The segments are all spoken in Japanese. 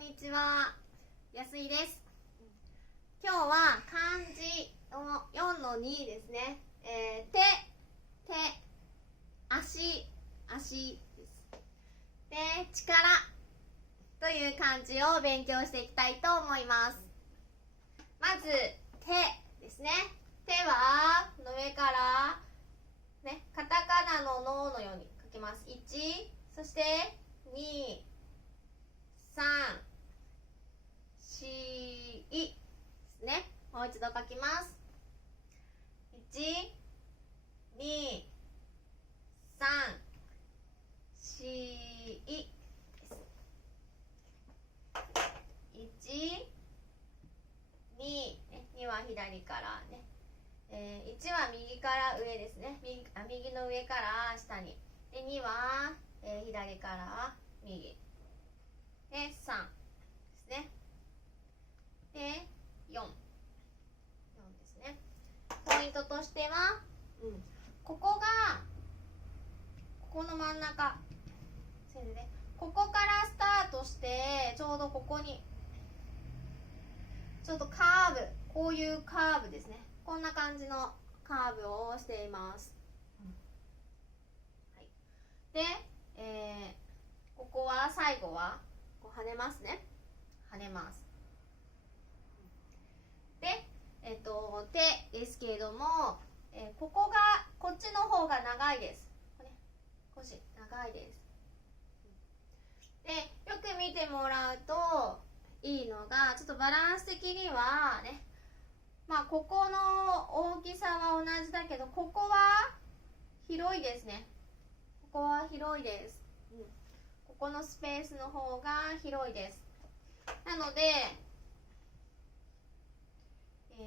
んにちは。安井です。今日は漢字の4の2ですね。手、足です。で、力という漢字を勉強していきたいと思います。まず、手ですね。手は、の上から、ね、カタカナのののように書きます。1、そして2、3、4ですね。もう一度書きます。1、2、3、4です。1、2、2は左からね。1は右から上ですね。右の上から下に。で2は、左から右。で3ですね。で4ですね。ポイントとしては、ここの真ん中線でね、ここからスタートしてちょうどここにちょっとカーブ、こういうカーブですね。こんな感じのカーブをしています。はい、で、ここは最後はこう跳ねますね。跳ねます。で、手ですけれども、ここがこっちの方が長いです。腰長いです。で、よく見てもらうといいのが、ちょっとバランス的にはね、まあここの大きさは同じだけど、ここは広いですね。ここは広いです。ここのスペースの方が広いです。なので、な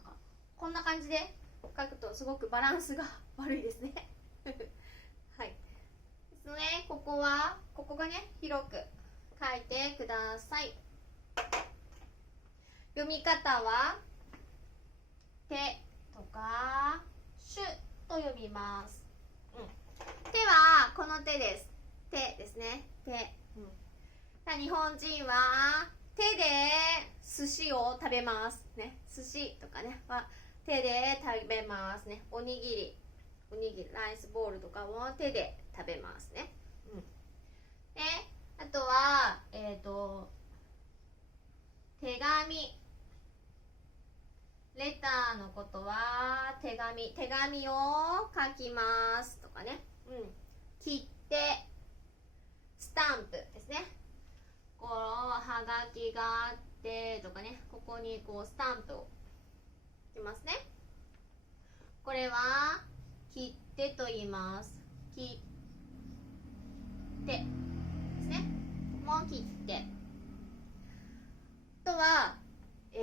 んかこんな感じで書くとすごくバランスが悪いですね。はい。ですので、ここがね、広く書いてください。読み方は、手とか、手と読みます。手はこの手です。手ですね。手。日本人は手で寿司を食べますね。寿司とかねは手で食べますね。おにぎり、ライスボールとかも手で食べますね。で、あとは手紙、レターのことは手紙を書きますとかね。切手、スタンプですね。このはがきがあってとかね、ここにこうスタンプをいきますね。これは切手と言います。切手ですね。もう切手。あとは、日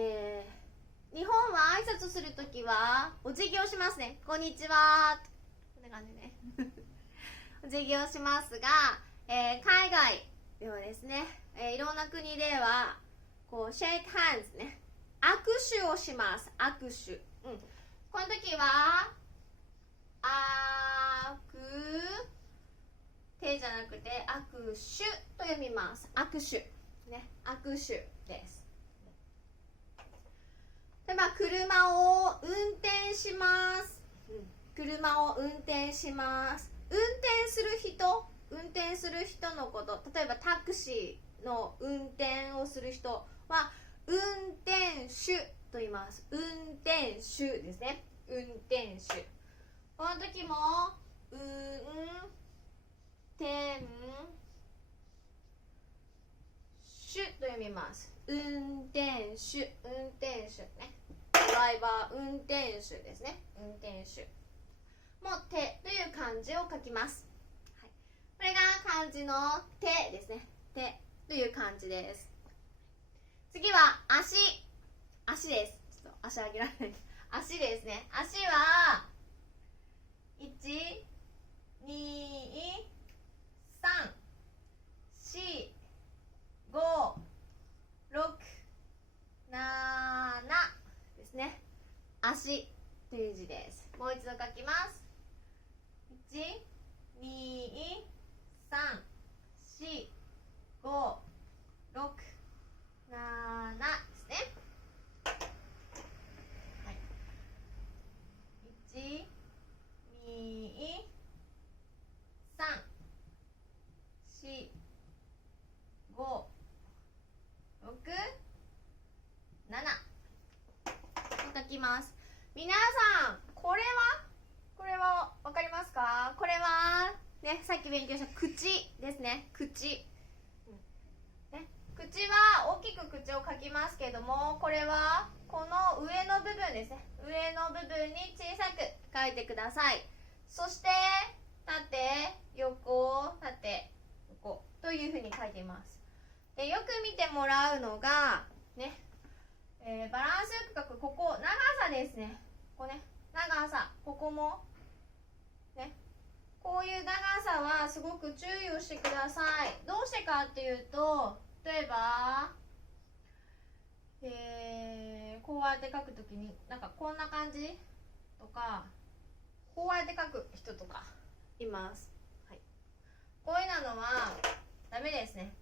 本は挨拶するときはお辞儀をしますね。こんにちは。こんな感じね。お辞儀をしますが、海外ではですね、いろんな国ではこうシェイクハンズね、握手をします。握手。この時は手じゃなくて握手と読みます。握手ね、握手です。で、車を運転します。車を運転します。運転する人のこと、例えばタクシーの運転をする人は運転手と言います。運転手ですね。運転手。この時も運転手と読みます。運転手ね。ドライバー、運転手ですね。運転手もう手という漢字を書きます。これが漢字の手ですね。手という漢字です。次は足です。ちょっと足上げられない。足ですね。足は1、2、3、4、5、6、7ですね。足という字です。もう一度書きます。1、2、3、4、5、6、ます。皆さん、これはわかりますか？これはね、さっき勉強した口ですね。口、ね、口は大きく口を書きますけども、これはこの上の部分ですね。上の部分に小さく書いてください。そして縦横縦横というふうに書いています。で、よく見てもらうのがね、バランスよく書く、ここ長さですね。ここね、長さ、ここもね、こういう長さはすごく注意をしてください。どうしてかっていうと、例えば、こうやって書くときになんかこんな感じとか、こうやって書く人とかいます。はい、こういうのはダメですね。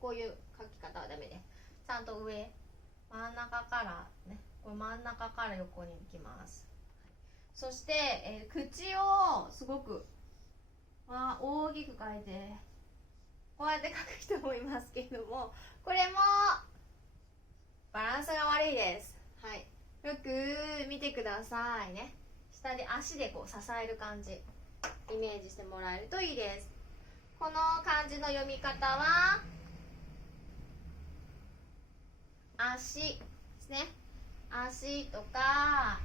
こういう書き方はダメです。ちゃんと上、真ん中からね、これ真ん中から横に行きます。そして、口をすごく、大きく書いてこうやって書く人もいますけれども、これもバランスが悪いです。はい、よく見てくださいね。下で足でこう支える感じ、イメージしてもらえるといいです。この漢字の読み方は足ですね。足とか、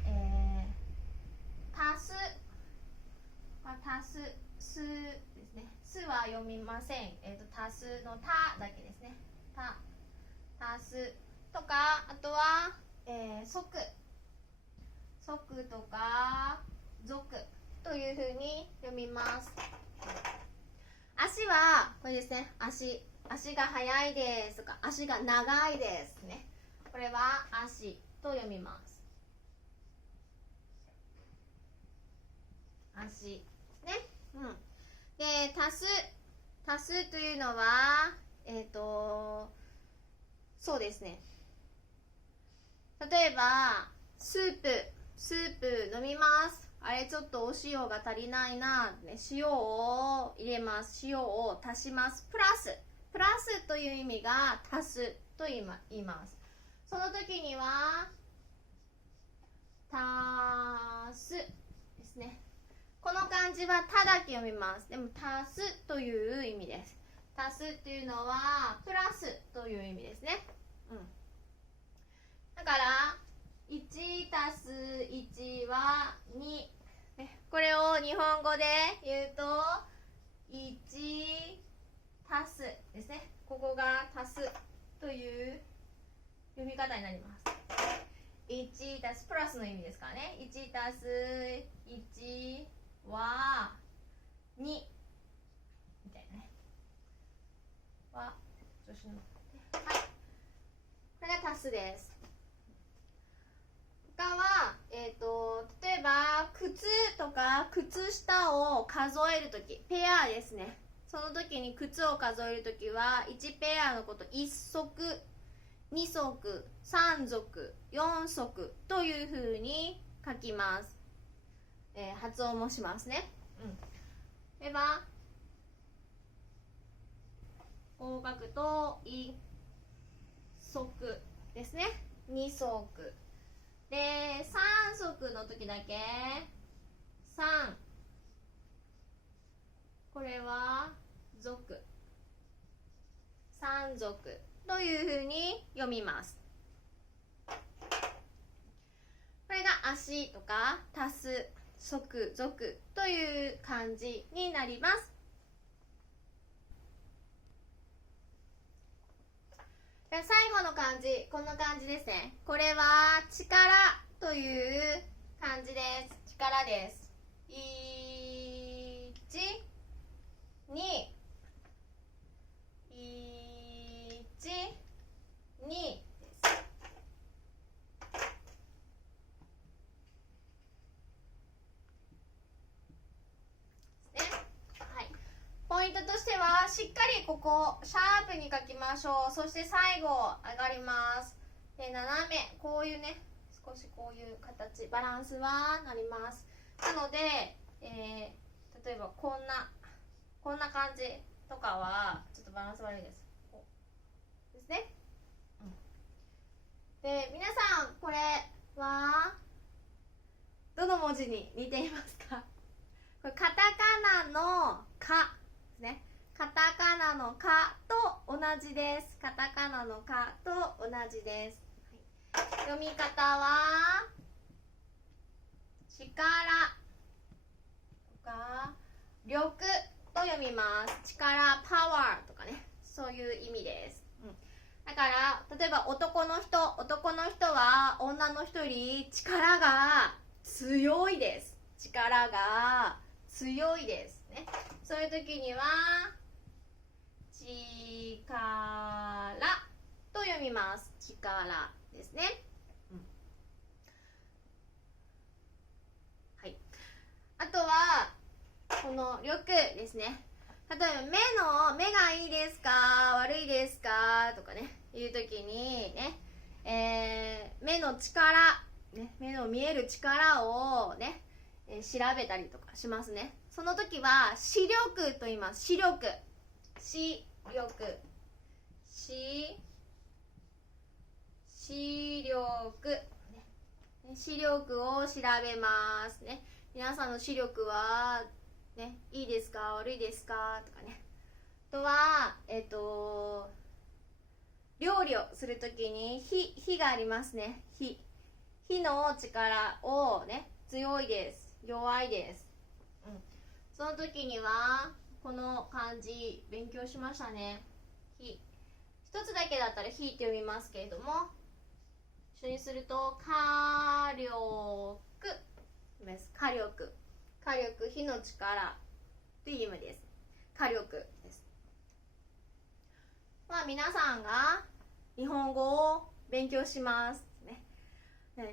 足す、足す、すですね。すは読みません。足すのただけですね。足すとか、あとは、即とか属というふうに読みます。足はこれですね。足が速いですとか、足が長いですね。これは足と読みます。足ね。で、足すというのはそうですね。例えばスープ飲みます。あれちょっとお塩が足りないな、ね、塩を入れます。塩を足します。プラスという意味が足すと言います。その時には足すですね。この漢字はただけ読みます。でも足すという意味です。足すというのはプラスという意味ですね。だから1足す1は2、ね、これを日本語で言うと1足すですね。ここが足すという読み方になります。1足すプラスの意味ですからね。1足す1は2みたいなね。は助詞のはい、これが足すです。他は、例えば靴とか靴下を数えるとき、ペアですね。その時に靴を数えるときは1ペアのこと、1足2足3足4足というふうに書きます。発音もしますね。ではこう書くと1足ですね。2足で3足の時だけ3、これは属、3属というふうに読みます。これが足とか足す、属、属という漢字になります。で最後の漢字、こんな感じですね。これは力という漢字です。力です。1、2、1、2です。ポイントとしてはしっかりここシャープに書きましょう。そして最後上がります。で斜めこういうね、少しこういう形バランスはなります。なので、例えばこんな感じとかはちょっとバランス悪いです。こうですね。で、皆さんこれはどの文字に似ていますか？これカタカナのカですね。カタカナのカと同じです。カタカナのカと同じです。はい、読み方は力とか力と読みます。力、パワーとかね、そういう意味です。だから例えば男の人は女の人より力が強いです。力が強いですね。そういう時には力と読みます。力ですね。はい。あとはこの力ですね。例えば目がいいですか悪いですかとかねいう時にね、目の力、ね、目の見える力をね、調べたりとかしますね。その時は視力と言います。視力視力視力を調べますね。皆さんの視力はね、いいですか悪いですかとかね。あとは料理をするときに火がありますね。火の力をね、強いです弱いです、その時にはこの漢字勉強しましたね。火一つだけだったら火って読みますけれども、一緒にすると火力です。火力火の力という意味です。火力です。まあ皆さんが日本語を勉強しますね。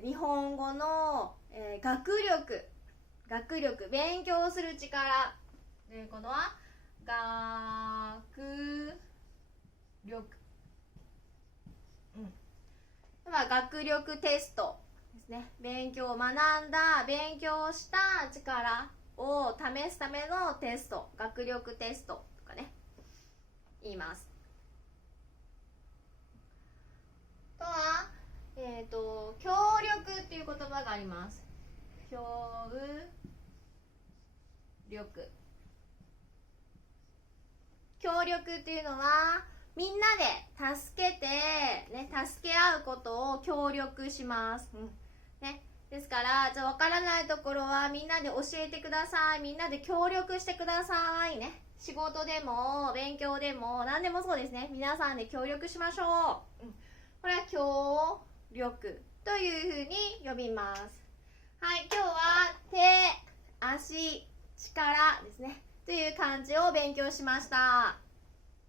日本語の、学力勉強する力ということは学力、では学力テストですね。勉強した力を試すためのテスト、学力テストとかね言います。あとは協力っていう言葉があります。協力っていうのはみんなで助け合うことを協力します、ね。ですからじゃあ分からないところはみんなで教えてください。みんなで協力してくださいね。仕事でも勉強でも何でもそうですね。皆さんで協力しましょう、これは協力というふうに呼びます。はい、今日は手、足、力ですねという漢字を勉強しました。